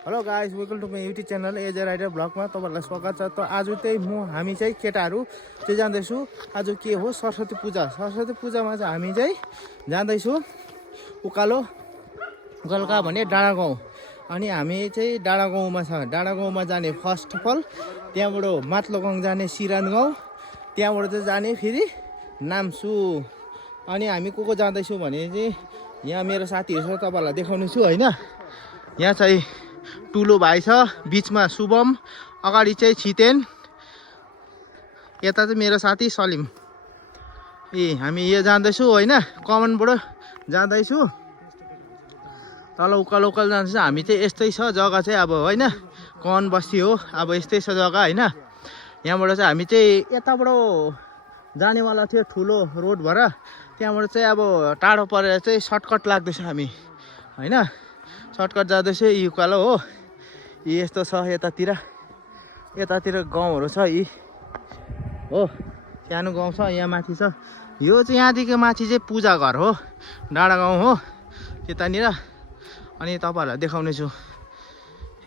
Hello guys, welcome to my YouTube channel AJ Rider ब्लगमा तपाईँहरूलाई स्वागत छ। त आज हामी चाहिँ केटाहरू चाहिँ जाँदैछु। आज के हो, सरस्वती पूजा। सरस्वती पूजामा चाहिँ हामी चाहिँ जाँदैछु उकालो कहाँ भने डाँडा गाउँ। अनि हामी चाहिँ डाँडा गाउँमा छ। डाँडा गाउँमा जाने फर्स्ट अफ अल त्यहाँबाट माथिल्लो गाउँ जाने सिरान गाउँ, त्यहाँबाट चाहिँ जाने फेरि नाम्सु। अनि हामी को जाँदैछौँ भने चाहिँ यहाँ मेरो साथीहरू छ, तपाईँहरूलाई देखाउने छु होइन। यहाँ चाहिँ ठुलो भाइ छ, बिचमा शुभम, अगाडि चाहिँ छितेन, यता चाहिँ मेरो साथी सलिम। हामी यो जाँदैछु होइन, कमानबाट जाँदैछु तल उकालो जाँदैछु। हामी चाहिँ यस्तै छ जग्गा चाहिँ अब होइन, कमान बस्ती हो अब यस्तै छ जग्गा होइन। यहाँबाट चाहिँ हामी चाहिँ यताबाट जानेवाला थियो ठुलो रोड भएर, त्यहाँबाट चाहिँ अब टाढो परेर चाहिँ सर्टकट लाग्दैछ हामी होइन। सर्टकट जाँदैछ यी उकालो हो, यी यस्तो छ। यतातिर गाउँहरू छ, यी हो सानो गाउँ छ, यहाँ माथि छ। यो चाहिँ यहाँदेखि माथि चाहिँ पूजा घर हो, डाँडा गाउँ हो त्यतानिर। अनि तपाईँहरूलाई देखाउने छु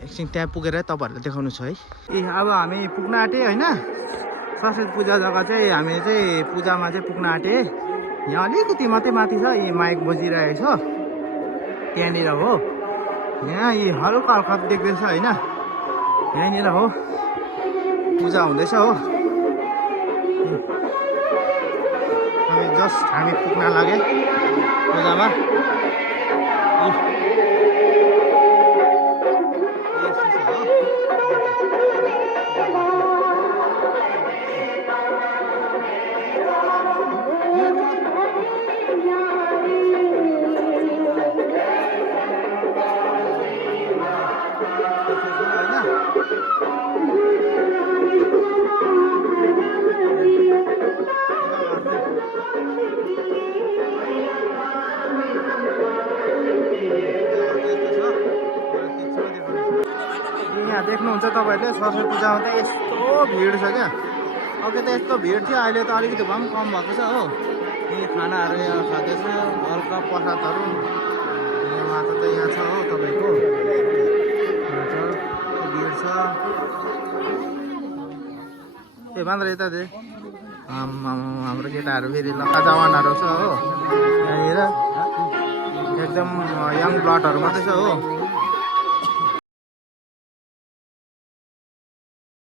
एकछिन, त्यहाँ पुगेर तपाईँहरूलाई देखाउनु छु है। अब हामी पुग्न आँटे होइन, सरस्वती पूजा जग्गा चाहिँ हामी चाहिँ पूजामा चाहिँ पुग्न आँटे। यहाँ अलिकति मात्रै माथि छ, यी माइक बजिरहेको छ त्यहाँनिर हो। यहाँ यी हल्का हल्का देख्दैछ होइन, यहाँनिर हो पूजा हुँदैछ हो। हामी पुग्न लागे पूजामा। यहाँ देख्नुहुन्छ तपाईँहरूले सरस्वती पूजामा त यस्तो भिड छ क्या। अघि त यस्तो भिड थियो, अहिले त अलिकति भए पनि कम भएको छ हो। यी खानाहरू यहाँ खाँदैछ, हल्का प्रसादहरू यहाँ माछा त यहाँ छ हो तपाईँको, भिड छ। ए बान्द्र यता दे हाम्रो केटाहरू फेरि लक्का जवानहरू छ हो। यहाँनिर एकदम यङ ब्लडहरू मात्रै छ हो।